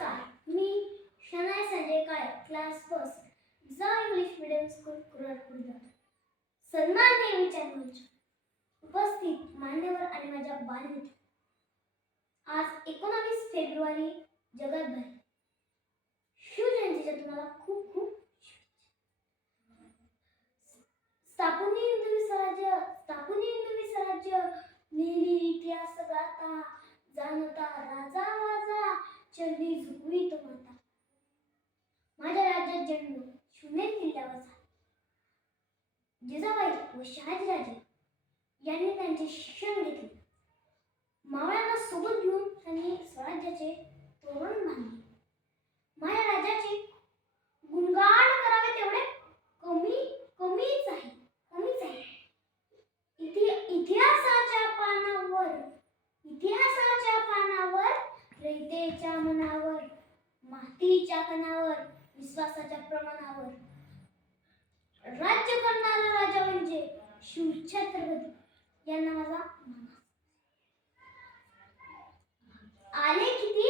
नमस्कार, मी शनाय संजय काळे, class first, जा English medium school कुराडपूर. सन्माननीय विचारमंच, उपस्थित मान्यवर आणि माझ्या बालमित्र, आज 19 फेब्रुवारी जगतभर शिवजयंतीच्या तुम्हाला खूप खूप स्थापनी हिंदवी स्वराज्य लिहिली इतिहास गाथा, जाणता राजा वाजा चरणी झुकवी तो माता. माझ्या राज्यात जन्म शिवनेर किल्ल्यावर झाला. जिजाबाई व शहाजीराजे यांनी त्यांचे शिक्षण घेतले. मावळ्यांना सोबत घेऊन त्यांनी स्वराज्याचे तोरण बांधले. माझ्या राज्याचे गुणगान करावे तेवढे कमीच आहे. इतिहासाच्या पानावर रयतेच्या मनावर, मातीच्या कणावर, विश्वासाच्या प्रमाणावर राज्य करणारा राजा म्हणजे शिवछत्रपती यांना माझा मान. आले किती